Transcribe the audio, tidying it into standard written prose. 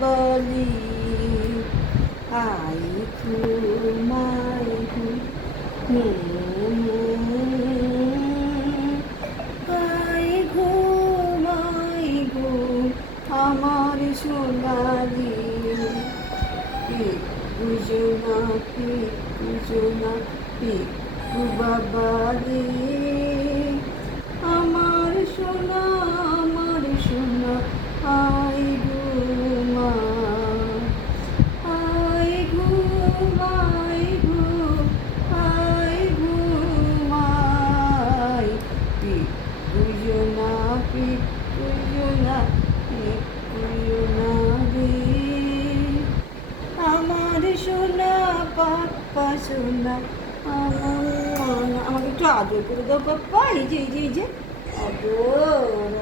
বলি আই ঘুমাই আই ঘুমাই ঘুম আমার সোনালি বুঝো না বুঝো না বাবা রে আমার সোনা আই ঘুমাই ঘুমাই ঘুমাই ঘুমাই বুঝো না বুঝো না বুঝো না রে আমার সোনা পাপ্পা সোনা আমার আমাকে একটু আদর করে দাও পাপ্পা এই যে আদর